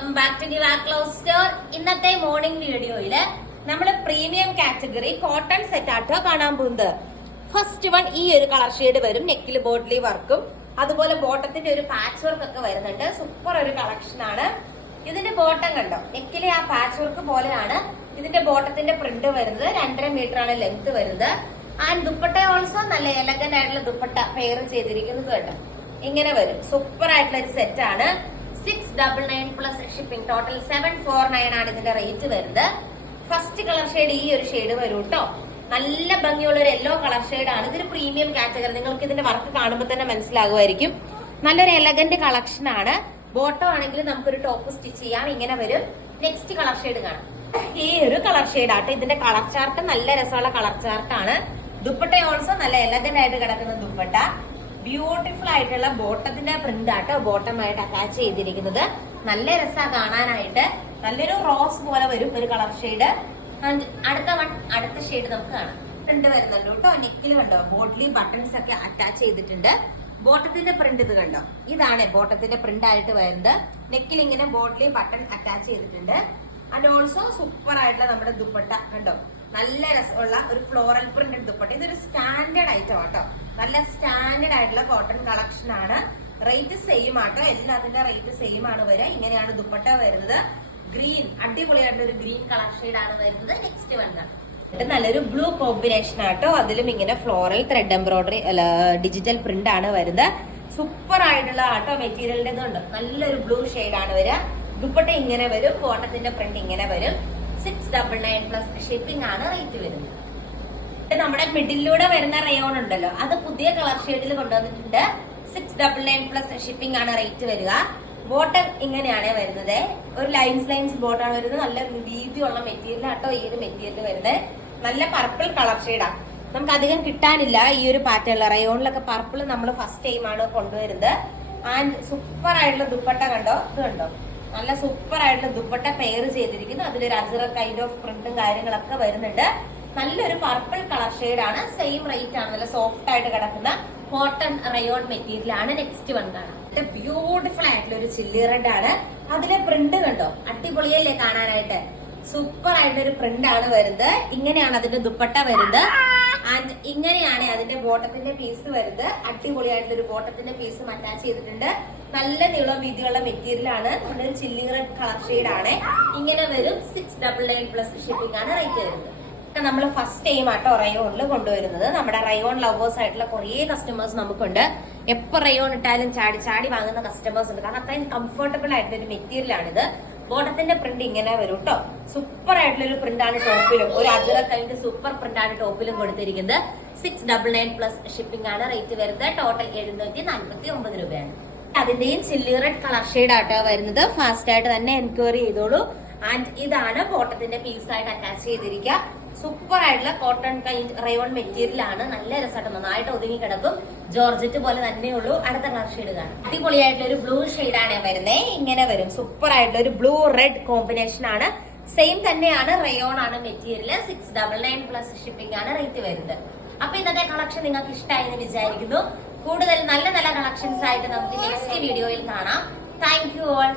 Welcome back to close store. ഇന്നത്തെ morning വീഡിയോയില് നമ്മള് പ്രീമിയം കാറ്റഗറി കോട്ടൺ സെറ്റ് ആട്ടോ കാണാൻ പോകുന്നത്. ഫസ്റ്റ് വൺ ഈ ഒരു കളർ ഷെയ്ഡ് വരും. നെക്കിൽ ബോഡ്ലി വർക്കും അതുപോലെ ബോട്ടത്തിന്റെ ഒരു പാച്ച് വർക്ക് ഒക്കെ വരുന്നുണ്ട്. സൂപ്പർ ഒരു കളക്ഷൻ ആണ്. ഇതിന്റെ ബോട്ടം കണ്ടോ, നെക്കിലെ ആ പാച്ച് വർക്ക് പോലെയാണ് ഇതിന്റെ ബോട്ടത്തിന്റെ പ്രിന്റ് വരുന്നത്. 2.5 മീറ്റർ ആണ് ലെങ്ത് വരുന്നത്. ആൻഡ് ദുപ്പട്ട ഓൾസോ നല്ല എലഗന്റ് ആയിട്ടുള്ള ദുപ്പട്ട പെയർ ചെയ്തിരിക്കുന്നത് കേട്ടോ. ഇങ്ങനെ വരും. സൂപ്പർ ആയിട്ടുള്ള ഒരു സെറ്റ് ആണ്. 699 പ്ലസ് ഷിപ്പിംഗ്. ടോട്ടൽ 749 ആണ് ഇതിന്റെ റേറ്റ് വരുന്നത്. ഫസ്റ്റ് കളർ ഷെയ്ഡ് ഈ ഒരു ഷെയ്ഡ് വരും കേട്ടോ. നല്ല ഭംഗിയുള്ള ഒരു യെല്ലോ കളർ ഷെയ്ഡ് ആണ്. ഇതൊരു പ്രീമിയം കാറ്റഗറി. നിങ്ങൾക്ക് ഇതിന്റെ വർക്ക് കാണുമ്പോൾ തന്നെ മനസ്സിലാകുമായിരിക്കും. നല്ലൊരു എലഗന്റ് കളക്ഷൻ ആണ്. ബോട്ടം ആണെങ്കിൽ നമുക്കൊരു ടോപ്പ് സ്റ്റിച്ച് ചെയ്യാം. ഇങ്ങനെ വരും. നെക്സ്റ്റ് കളർ ഷെയ്ഡ് കാണാം. ഈ ഒരു കളർ ഷെയ്ഡ് ആട്ടെ. ഇതിന്റെ കളർ ചാർട്ട് നല്ല രസമുള്ള കളർ ചാർട്ടാണ്. ദുപ്പട്ട ഓൾസോ നല്ല എലഗന്റ് ആയിട്ട് കിടക്കുന്ന ദുപ്പട്ട. ബ്യൂട്ടിഫുൾ ആയിട്ടുള്ള ബോട്ടത്തിന്റെ പ്രിന്റ് ആട്ടോ ബോട്ടമായിട്ട് അറ്റാച്ച് ചെയ്തിരിക്കുന്നത്. നല്ല രസമാണ് കാണാനായിട്ട്. നല്ലൊരു റോസ് പോലെ വരും ഒരു കളർ ഷെയ്ഡ്. അടുത്ത ഷെയ്ഡ് നമുക്ക് കാണാം. പ്രിന്റ് വരുന്നുണ്ട് കേട്ടോ. നെക്കിൽ കണ്ടോ ബോഡ്ലി ബട്ടൺസ് ഒക്കെ അറ്റാച്ച് ചെയ്തിട്ടുണ്ട്. ബോട്ടത്തിന്റെ പ്രിന്റ് ഇത് കണ്ടോ. ഇതാണ് ബോട്ടത്തിന്റെ പ്രിന്റ് ആയിട്ട് വരുന്നത്. നെക്കിൽ ഇങ്ങനെ ബോഡ്ലി ബട്ടൺ അറ്റാച്ച് ചെയ്തിട്ടുണ്ട്. ആൻഡ് ഓൾസോ സൂപ്പർ ആയിട്ടുള്ള നമ്മുടെ ദുപ്പട്ട കണ്ടോ. നല്ല രസമുള്ള ഒരു ഫ്ലോറൽ പ്രിന്റഡ് ദുപ്പട്ട. ഇതൊരു സ്റ്റാൻഡേർഡ് ഐറ്റം ആട്ടോ. നല്ല സ്റ്റാൻഡേർഡ് ആയിട്ടുള്ള കോട്ടൺ കളക്ഷൻ ആണ്. റേറ്റ് സെയിം ആട്ടോ. എല്ലാത്തിന്റെ റേറ്റ് സെയിം ആണ് വരിക. ഇങ്ങനെയാണ് ദുപ്പട്ട വരുന്നത്. ഗ്രീൻ, അടിപൊളിയായിട്ടുള്ള ഒരു ഗ്രീൻ കളർ ഷെയ്ഡ് ആണ് വരുന്നത്. നെക്സ്റ്റ് വന്നാണ് നല്ലൊരു ബ്ലൂ കോമ്പിനേഷൻ ആട്ടോ. അതിലും ഇങ്ങനെ floral thread embroidery digital print ആണ് വരുന്നത്. സൂപ്പർ ആയിട്ടുള്ള ആട്ടോ. മെറ്റീരിയലിന്റെ ഇതുണ്ട്. നല്ലൊരു ബ്ലൂ ഷെയ്ഡ് ആണ് വരിക. ദുപ്പട്ട ഇങ്ങനെ വരും. ബോട്ടത്തിന്റെ പ്രിന്റ് ഇങ്ങനെ വരും. 699 പ്ലസ് ഷിപ്പിംഗ് ആണ് റേറ്റ് വരുന്നത്. നമ്മുടെ മിഡിലൂടെ വരുന്ന റയോൺ ഉണ്ടല്ലോ, അത് പുതിയ കളർ ഷെയ്ഡിൽ കൊണ്ടുവന്നിട്ടുണ്ട്. 699 പ്ലസ് ഷിപ്പിംഗ് ആണ് റേറ്റ് വരിക. ബോട്ടം ഇങ്ങനെയാണ് വരുന്നത്. ഒരു ലൈൻസ് ബോട്ടാണ് വരുന്നത്. നല്ല വീതിയുള്ള മെറ്റീരിയൽ ആട്ടോ ഈ ഒരു മെറ്റീരിയൽ വരുന്നത്. നല്ല പർപ്പിൾ കളർ ഷെയ്ഡാണ്. നമുക്ക് അധികം കിട്ടാനില്ല ഈ ഒരു പാറ്റേൺ. റയോണിലൊക്കെ പർപ്പിൾ നമ്മൾ ഫസ്റ്റ് ടൈം ആണ് കൊണ്ടുവരുന്നത്. ആൻഡ് സൂപ്പർ ആയിട്ടുള്ള ദുപ്പട്ട കണ്ടോ. ഇത് കണ്ടോ, നല്ല സൂപ്പർ ആയിട്ടുള്ള ദുപ്പട്ട പെയർ ചെയ്തിരിക്കുന്നു. അതിലൊരു അജറ കൈൻഡ് ഓഫ് പ്രിന്റും കാര്യങ്ങളൊക്കെ വരുന്നുണ്ട്. നല്ലൊരു പർപ്പിൾ കളർ ഷെയ്ഡ് ആണ്. സെയിം റേറ്റ് ആണ്. നല്ല സോഫ്റ്റ് ആയിട്ട് കിടക്കുന്ന കോട്ടൺ റയോൺ മെറ്റീരിയൽ ആണ്. നെക്സ്റ്റ് വൺ കാണാം. ബ്യൂട്ടിഫുൾ ആയിട്ടുള്ള ഒരു ചില്ലി റെഡ് ആണ്. അതിലെ പ്രിന്റ് കണ്ടോ, അടിപൊളിയല്ലേ കാണാനായിട്ട്. സൂപ്പർ ആയിട്ടുള്ള ഒരു പ്രിന്റ് ആണ് വരുന്നത്. ഇങ്ങനെയാണ് അതിന്റെ ദുപ്പട്ട വരുന്നത്. ആൻഡ് ഇങ്ങനെയാണ് അതിന്റെ ബോട്ടത്തിന്റെ പീസ് വരുന്നത്. അടിപൊളിയായിട്ടുള്ള ഒരു ബോട്ടത്തിന്റെ പീസും അറ്റാച്ച് ചെയ്തിട്ടുണ്ട്. നല്ല നീളം വീതിയുള്ള മെറ്റീരിയൽ ആണ്. നല്ലൊരു ചില്ലി റെഡ് കളർ ഷെയ്ഡ് ആണ്. ഇങ്ങനെ വരും. 699 പ്ലസ് ഷിപ്പിംഗ് ആണ് റേറ്റ് വരുന്നത്. നമ്മൾ ഫസ്റ്റ് ടൈം ആട്ടോ റയോണിൽ കൊണ്ടുവരുന്നത്. നമ്മുടെ റയോൺ ലവേഴ്സ് ആയിട്ടുള്ള കുറേ കസ്റ്റമേഴ്സ് നമുക്കുണ്ട്. എപ്പോ റയോൺ ഇട്ടാലും ചാടി വാങ്ങുന്ന കസ്റ്റമേഴ്സ് ഉണ്ട്. കാരണം അത്രയും കംഫർട്ടബിൾ ആയിട്ടുള്ള ഒരു മെറ്റീരിയൽ ആണിത്. ബോട്ടത്തിന്റെ പ്രിന്റ് ഇങ്ങനെ വരും കേട്ടോ. സൂപ്പർ ആയിട്ടുള്ള ഒരു പ്രിന്റ് ആണ് ടോപ്പിലും. ഒരു അജറ കൈൻഡ് സൂപ്പർ പ്രിന്റ് ആണ് ടോപ്പിലും കൊടുത്തിരിക്കുന്നത്. 699 പ്ലസ് ഷിപ്പിംഗ് ആണ് റേറ്റ് വരുന്നത്. ടോട്ടൽ 749 രൂപയാണ്. അതിന്റെയും ചില്ലി റെഡ് കളർ ഷെയ്ഡ് ആട്ടോ വരുന്നത്. ഫാസ്റ്റ് ആയിട്ട് തന്നെ എൻക്വയറി ചെയ്തോളൂ. ആൻഡ് ഇതാണ് ബോട്ടത്തിന്റെ പീസായിട്ട് അറ്റാച്ച് ചെയ്തിരിക്കുക. സൂപ്പർ ആയിട്ടുള്ള കോട്ടൺ കൈൻഡ് റയോൺ മെറ്റീരിയൽ ആണ്. നല്ല രസമായിട്ട് നന്നായിട്ട് ഒതുങ്ങി കിടക്കും. ജോർജറ്റ് പോലെ തന്നെയുള്ളൂ. അടുത്ത കളർ ഷെയ്ഡ് കാണാം. അടിപൊളിയായിട്ടുള്ള ഒരു ബ്ലൂ ഷെയ്ഡ് ആണ് വരുന്നത്. ഇങ്ങനെ വരും. സൂപ്പർ ആയിട്ടുള്ള ഒരു ബ്ലൂ റെഡ് കോമ്പിനേഷൻ ആണ്. സെയിം തന്നെയാണ്. റയോൺ ആണ് മെറ്റീരിയൽ. 699 പ്ലസ് ഷിപ്പിംഗ് ആണ് റേറ്റ് വരുന്നത്. അപ്പൊ ഇന്നത്തെ കളക്ഷൻ നിങ്ങൾക്ക് ഇഷ്ടമായി എന്ന് വിചാരിക്കുന്നു. കൂടുതൽ നല്ല കളക്ഷൻസ് ആയിട്ട് നമുക്ക് നെക്സ്റ്റ് വീഡിയോയിൽ കാണാം. Thank you all.